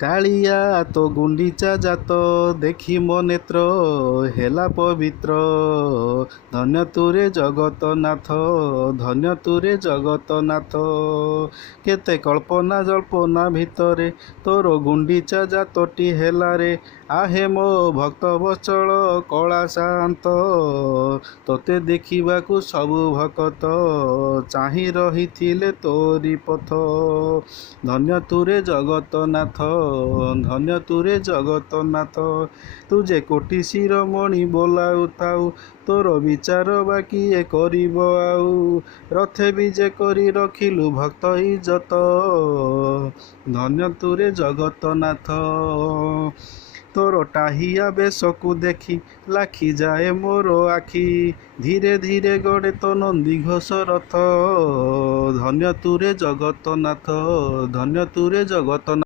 କାଳିଆ ତୋ ଗୁଣ୍ଡିଚା ଜାତ ଦେଖି ମୋ ନେତ୍ର ହେଲା ପବିତ୍ର। ଧନ୍ୟ ତୁରେ ଜଗତନାଥ, ଧନ୍ୟ ତୁରେ ଜଗତନାଥ। କେତେ କଳ୍ପନା ଜଳ୍ପନା ଭିତରେ ତୋର ଗୁଣ୍ଡିଚା ଜାତଟି ହେଲାରେ। ଆହେ ମୋ ଭକ୍ତ ବତ୍ସଳ କୈଳାସାନ୍ତ, ତୋତେ ଦେଖିବାକୁ ସବୁ ଭକତ ଚାହିଁ ରହିଥିଲେ ତୋରି ପଥ। ଧନ୍ୟ ତୁରେ ଜଗତନାଥ, ଧନ୍ୟ ତୁରେ ଜଗତନାଥ। ତୁ ଯେ କୋଟି ଶିରୋମଣି ବୋଲାଉଥାଉ, ତୋର ବିଚାର ବା କିଏ କରିବ ଆଉ। ରଥେ ବିଜେ କରି ରଖିଲୁ ଭକ୍ତ ଇଜତ, ଧନ୍ୟ ତୁରେ ଜଗତନାଥ। ତୋର ଟାହିଆ ବେଶକୁ ଦେଖି ଲାଖିଯାଏ ମୋର ଆଖି, ଧୀରେ ଧୀରେ ଗଡ଼େ ତୋ ନନ୍ଦିଘୋଷ ରଥ। ଧନ୍ୟ ତୁରେ ଜଗତନାଥ, ଧନ୍ୟ ତୁରେ ଜଗତନାଥ।